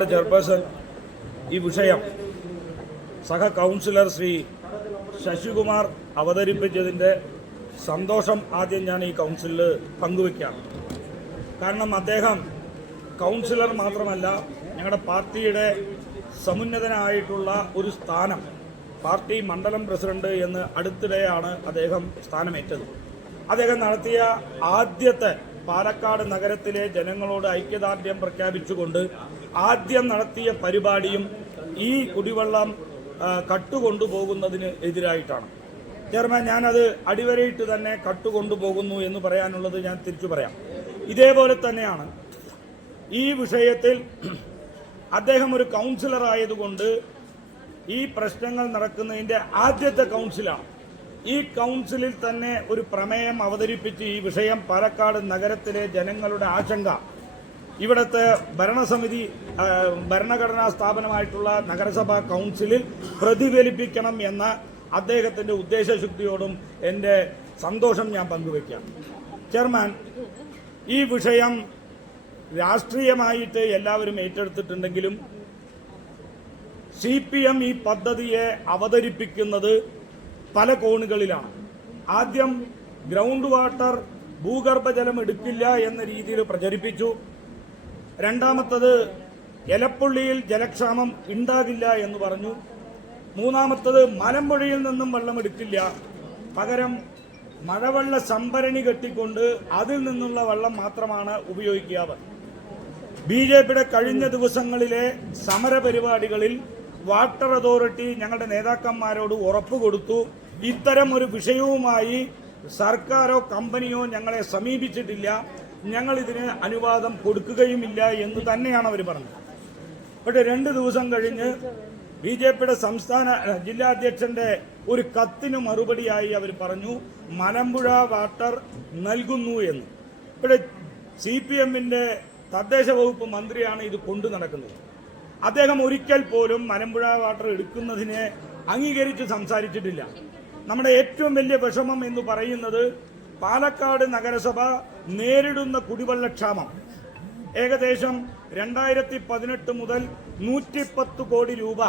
Chairperson ഈ വിഷയം സഹ കൗൺസിലർ ശ്രീ ശശികുമാർ അവതരിപ്പിച്ചതിൻ്റെ സന്തോഷം ആദ്യം ഞാൻ ഈ കൗൺസിലിൽ പങ്കുവയ്ക്കാം. കാരണം അദ്ദേഹം കൗൺസിലർ മാത്രമല്ല, ഞങ്ങളുടെ പാർട്ടിയുടെ സമുന്നതനായിട്ടുള്ള ഒരു സ്ഥാനം, പാർട്ടി മണ്ഡലം പ്രസിഡന്റ് എന്ന് അടുത്തിടെയാണ് അദ്ദേഹം സ്ഥാനമേറ്റത്. അദ്ദേഹം നടത്തിയ ആദ്യത്തെ പാലക്കാട് നഗരത്തിലെ ജനങ്ങളോട് ഐക്യദാർഢ്യം പ്രഖ്യാപിച്ചുകൊണ്ട് ആദ്യം നടത്തിയ പരിപാടിയും ഈ കുടിവെള്ളം കട്ടുകൊണ്ടുപോകുന്നതിന് എതിരായിട്ടാണ്. ചെയർമാൻ, ഞാനത് അടിവരയിട്ട് തന്നെ കട്ടുകൊണ്ടുപോകുന്നു എന്ന് പറയാനുള്ളത് ഞാൻ തിരിച്ചു പറയാം. ഇതേപോലെ തന്നെയാണ് ഈ വിഷയത്തിൽ അദ്ദേഹം ഒരു കൗൺസിലർ ആയതുകൊണ്ട് ഈ പ്രശ്നങ്ങൾ നടക്കുന്നതിൻ്റെ ആദ്യത്തെ കൗൺസിലാണ്. ഈ കൗൺസിലിൽ തന്നെ ഒരു പ്രമേയം അവതരിപ്പിച്ച് ഈ വിഷയം പാലക്കാട് നഗരത്തിലെ ജനങ്ങളുടെ ആശങ്ക ഇവിടുത്തെ ഭരണസമിതി ഭരണഘടനാ സ്ഥാപനമായിട്ടുള്ള നഗരസഭാ കൗൺസിലിൽ പ്രതിഫലിപ്പിക്കണം എന്ന അദ്ദേഹത്തിന്റെ ഉദ്ദേശശുദ്ധിയോടും എൻ്റെ സന്തോഷം ഞാൻ പങ്കുവയ്ക്കാം. ചെയർമാൻ, ഈ വിഷയം രാഷ്ട്രീയമായിട്ട് എല്ലാവരും ഏറ്റെടുത്തിട്ടുണ്ടെങ്കിലും CPM ഈ പദ്ധതിയെ അവതരിപ്പിക്കുന്നത് പല കോണുകളിലാണ്. ആദ്യം ഗ്രൗണ്ട് വാട്ടർ, ഭൂഗർഭജലം എടുക്കില്ല എന്ന രീതിയിൽ പ്രചരിപ്പിച്ചു. രണ്ടാമത്തത് എലപ്പുള്ളിയിൽ ജലക്ഷാമം ഉണ്ടാകില്ല എന്ന് പറഞ്ഞു. മൂന്നാമത്തത് മലമ്പുഴയിൽ നിന്നും വെള്ളം എടുക്കില്ല, പകരം മഴവെള്ള സംഭരണി കെട്ടിക്കൊണ്ട് അതിൽ നിന്നുള്ള വെള്ളം മാത്രമാണ് ഉപയോഗിക്കുക. BJPയുടെ കഴിഞ്ഞ ദിവസങ്ങളിലെ സമരപരിപാടികളിൽ വാട്ടർ അതോറിറ്റി ഞങ്ങളുടെ നേതാക്കന്മാരോട് ഉറപ്പ് കൊടുത്തു, ഇത്തരം ഒരു വിഷയവുമായി സർക്കാരോ കമ്പനിയോ ഞങ്ങളെ സമീപിച്ചിട്ടില്ല, ഞങ്ങൾ ഇതിന് അനുവാദം കൊടുക്കുകയുമില്ല എന്ന് തന്നെയാണ് അവർ പറഞ്ഞത്. പക്ഷേ 2 ദിവസം കഴിഞ്ഞ് BJPയുടെ സംസ്ഥാന ജില്ലാ അധ്യക്ഷന്റെ ഒരു കത്തിന് മറുപടിയായി അവർ പറഞ്ഞു മലമ്പുഴ വാട്ടർ നൽകുന്നു എന്ന്. ഇവിടെ CPMന്റെ തദ്ദേശ വകുപ്പ് മന്ത്രിയാണ് ഇത് കൊണ്ടു നടക്കുന്നത്. അദ്ദേഹം ഒരിക്കൽ പോലും മലമ്പുഴ വാട്ടർ എടുക്കുന്നതിനെ അംഗീകരിച്ച് സംസാരിച്ചിട്ടില്ല. നമ്മുടെ ഏറ്റവും വലിയ വിഷമം എന്ന് പറയുന്നത് പാലക്കാട് നഗരസഭ നേരിടുന്ന കുടിവെള്ളക്ഷാമം. ഏകദേശം 2018 മുതൽ 110 കോടി രൂപ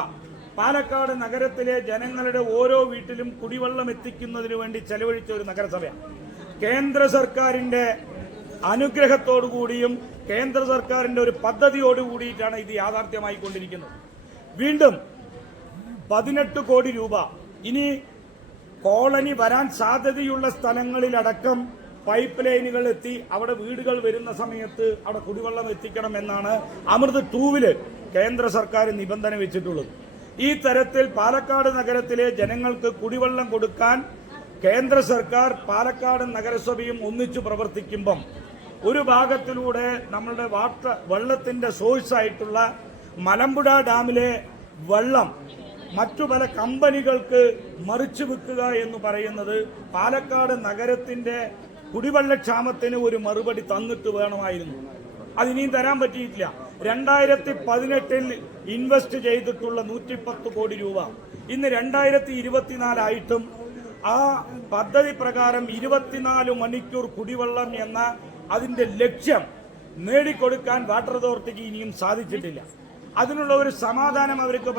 പാലക്കാട് നഗരത്തിലെ ജനങ്ങളുടെ ഓരോ വീട്ടിലും കുടിവെള്ളം എത്തിക്കുന്നതിന് വേണ്ടി ചെലവഴിച്ച ഒരു നഗരസഭയാണ്. കേന്ദ്ര സർക്കാരിന്റെ അനുഗ്രഹത്തോടുകൂടിയും കേന്ദ്ര സർക്കാരിന്റെ ഒരു പദ്ധതിയോടുകൂടിയിട്ടാണ് ഇത് യാഥാർത്ഥ്യമായിക്കൊണ്ടിരിക്കുന്നത്. വീണ്ടും 18 കോടി രൂപ ഇനി കോളനി വരാൻ സാധ്യതയുള്ള സ്ഥലങ്ങളിലടക്കം പൈപ്പ് ലൈനുകൾ എത്തി അവിടെ വീടുകൾ വരുന്ന സമയത്ത് അവിടെ കുടിവെള്ളം എത്തിക്കണം എന്നാണ് അമൃത് 2 കേന്ദ്ര സർക്കാർ നിബന്ധന വെച്ചിട്ടുള്ളത്. ഈ തരത്തിൽ പാലക്കാട് നഗരത്തിലെ ജനങ്ങൾക്ക് കുടിവെള്ളം കൊടുക്കാൻ കേന്ദ്ര സർക്കാർ പാലക്കാട് നഗരസഭയും ഒന്നിച്ചു പ്രവർത്തിക്കുമ്പം ഒരു ഭാഗത്തിലൂടെ നമ്മളുടെ വെള്ളത്തിന്റെ സോഴ്സ് ആയിട്ടുള്ള മലമ്പുഴ ഡാമിലെ വെള്ളം മറ്റു പല കമ്പനികൾക്ക് മറിച്ചു വെക്കുക എന്ന് പറയുന്നത് പാലക്കാട് നഗരത്തിന്റെ കുടിവെള്ളക്ഷാമത്തിന് ഒരു മറുപടി തന്നിട്ട് വേണമായിരുന്നു. അതിനിയും തരാൻ പറ്റിയിട്ടില്ല. 2018 ഇൻവെസ്റ്റ് ചെയ്തിട്ടുള്ള 110 കോടി രൂപ ഇന്ന് 2024 ആയിട്ടും ആ പദ്ധതി പ്രകാരം 24 മണിക്കൂർ കുടിവെള്ളം എന്ന അതിന്റെ ലക്ഷ്യം നേടിക്കൊടുക്കാൻ വാട്ടർ അതോറിറ്റിക്ക് ഇനിയും സാധിച്ചിട്ടില്ല. അതിനുള്ള ഒരു സമാധാനം അവർക്ക്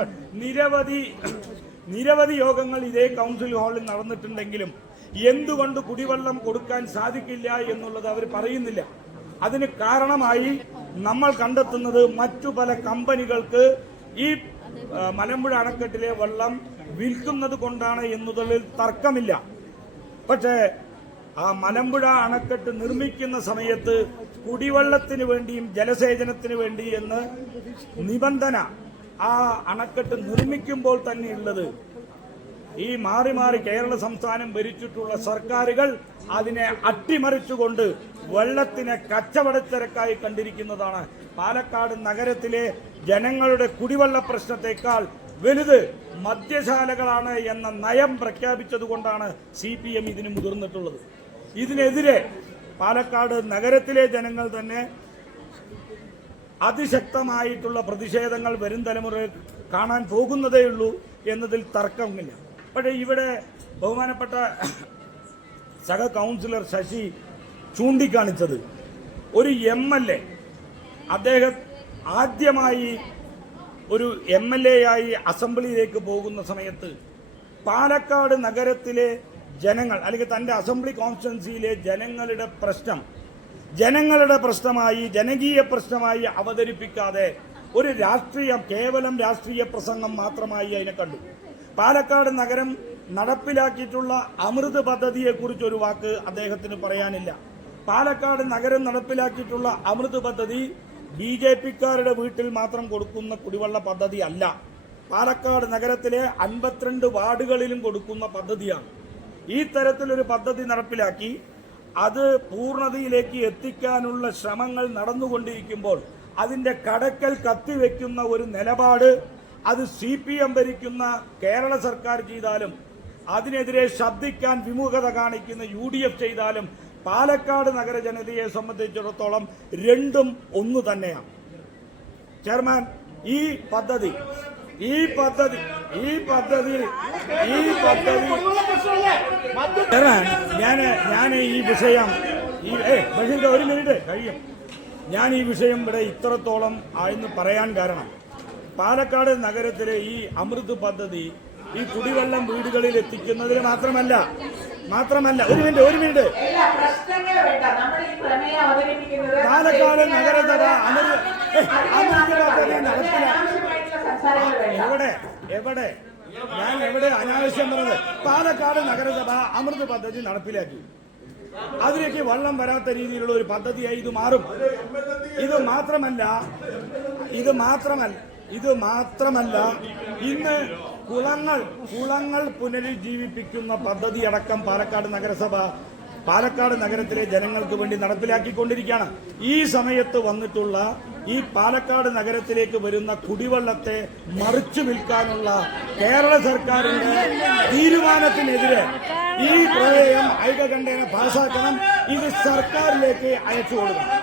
നിരവധി യോഗങ്ങൾ ഇതേ കൗൺസിൽ ഹാളിൽ നടന്നിട്ടുണ്ടെങ്കിലും എന്തുകൊണ്ട് കുടിവെള്ളം കൊടുക്കാൻ സാധിക്കില്ല എന്നുള്ളത് അവർ പറയുന്നില്ല. അതിന് കാരണമായി നമ്മൾ കണ്ടെത്തുന്നത് മറ്റു പല കമ്പനികൾക്ക് ഈ മലമ്പുഴ അണക്കെട്ടിലെ വെള്ളം വിൽക്കുന്നത് കൊണ്ടാണ് എന്നതിൽ തർക്കമില്ല. പക്ഷേ ആ മലമ്പുഴ അണക്കെട്ട് നിർമ്മിക്കുന്ന സമയത്ത് കുടിവെള്ളത്തിന് വേണ്ടിയും ജലസേചനത്തിന് വേണ്ടി എന്ന് നിബന്ധന ആ അണക്കെട്ട് നിർമ്മിക്കുമ്പോൾ തന്നെയുള്ളത് ഈ മാറി മാറി കേരള സംസ്ഥാനം ഭരിച്ചിട്ടുള്ള സർക്കാരുകൾ അതിനെ അട്ടിമറിച്ചുകൊണ്ട് വെള്ളത്തിനെ കച്ചവടച്ചരക്കായി കണ്ടിരിക്കുന്നതാണ്. പാലക്കാട് നഗരത്തിലെ ജനങ്ങളുടെ കുടിവെള്ള പ്രശ്നത്തെക്കാൾ വലുത് മദ്യശാലകളാണ് എന്ന നയം പ്രഖ്യാപിച്ചതുകൊണ്ടാണ് CPM ഇതിന് മുതിർന്നിട്ടുള്ളത്. ഇതിനെതിരെ പാലക്കാട് നഗരത്തിലെ ജനങ്ങൾ തന്നെ അതിശക്തമായിട്ടുള്ള പ്രതിഷേധങ്ങൾ വരും തലമുറയിൽ കാണാൻ പോകുന്നതേയുള്ളൂ എന്നതിൽ തർക്കമില്ല. പക്ഷേ ഇവിടെ ബഹുമാനപ്പെട്ട സഹ കൗൺസിലർ ശശി ചൂണ്ടിക്കാണിച്ചത് ഒരു MLA അദ്ദേഹം ആദ്യമായി ഒരു MLA ആയി അസംബ്ലിയിലേക്ക് പോകുന്ന സമയത്ത് പാലക്കാട് നഗരത്തിലെ ജനങ്ങൾ അല്ലെങ്കിൽ തൻ്റെ അസംബ്ലി കോൺസ്റ്റിറ്റ്യുവൻസിയിലെ ജനങ്ങളുടെ പ്രശ്നമായി ജനകീയ പ്രശ്നമായി അവതരിപ്പിക്കാതെ ഒരു കേവലം രാഷ്ട്രീയ പ്രസംഗം മാത്രമായി അതിനെ കണ്ടു. പാലക്കാട് നഗരം നടപ്പിലാക്കിയിട്ടുള്ള അമൃത് പദ്ധതിയെക്കുറിച്ച് ഒരു വാക്ക് അദ്ദേഹത്തിന് പറയാനില്ല. പാലക്കാട് നഗരം നടപ്പിലാക്കിയിട്ടുള്ള അമൃത് പദ്ധതി BJPക്കാരുടെ വീട്ടിൽ മാത്രം കൊടുക്കുന്ന കുടിവെള്ള പദ്ധതി അല്ല, പാലക്കാട് നഗരത്തിലെ 52 വാർഡുകളിലും കൊടുക്കുന്ന പദ്ധതിയാണ്. ഈ തരത്തിലൊരു പദ്ധതി നടപ്പിലാക്കി അത് പൂർണ്ണതയിലേക്ക് എത്തിക്കാനുള്ള ശ്രമങ്ങൾ നടന്നുകൊണ്ടിരിക്കുമ്പോൾ അതിന്റെ കടക്കൽ കത്തിവെക്കുന്ന ഒരു നിലപാട് അത് CPM ഭരിക്കുന്ന കേരള സർക്കാർ ചെയ്താലും അതിനെതിരെ ശബ്ദിക്കാൻ വിമുഖത കാണിക്കുന്ന UDF ചെയ്താലും പാലക്കാട് നഗര ജനതയെ സംബന്ധിച്ചിടത്തോളം രണ്ടും ഒന്നു തന്നെയാണ്. ചെയർമാൻ, ഈ പദ്ധതി ഞാൻ ഈ വിഷയം ഒരു മിനിറ്റ് കഴിയും. ഞാൻ ഈ വിഷയം ഇവിടെ ഇത്രത്തോളം ആയെന്ന് പറയാൻ കാരണം പാലക്കാട് നഗരത്തിലെ ഈ അമൃത് പദ്ധതി ഈ കുടിവെള്ളം വീടുകളിൽ എത്തിക്കുന്നതിന് മാത്രമല്ല ഒരു മിനിറ്റ് പാലക്കാട് നഗരസഭ അമൃത് പദ്ധതി എവിടെ ഞാൻ അനാവശ്യം പറഞ്ഞത്? പാലക്കാട് നഗരസഭ അമൃത് പദ്ധതി നടപ്പിലാക്കി. അതിലേക്ക് വെള്ളം വരാത്ത രീതിയിലുള്ള ഒരു പദ്ധതിയായി ഇത് മാറും. ഇത് മാത്രമല്ല ഇന്ന് കുളങ്ങൾ പുനരുജ്ജീവിപ്പിക്കുന്ന പദ്ധതി അടക്കം പാലക്കാട് നഗരത്തിലെ ജനങ്ങൾക്ക് വേണ്ടി നടപ്പിലാക്കിക്കൊണ്ടിരിക്കുകയാണ്. ഈ സമയത്ത് വന്നിട്ടുള്ള ഈ പാലക്കാട് നഗരത്തിലേക്ക് വരുന്ന കുടിവെള്ളത്തെ മറിച്ചു വിൽക്കാനുള്ള കേരള സർക്കാരിന്റെ തീരുമാനത്തിനെതിരെ ഈ പ്രമേയം ഐകകണ്ഠേന പാസാക്കണം. ഇത് സർക്കാരിലേക്ക് അയച്ചു കൊടുക്കണം.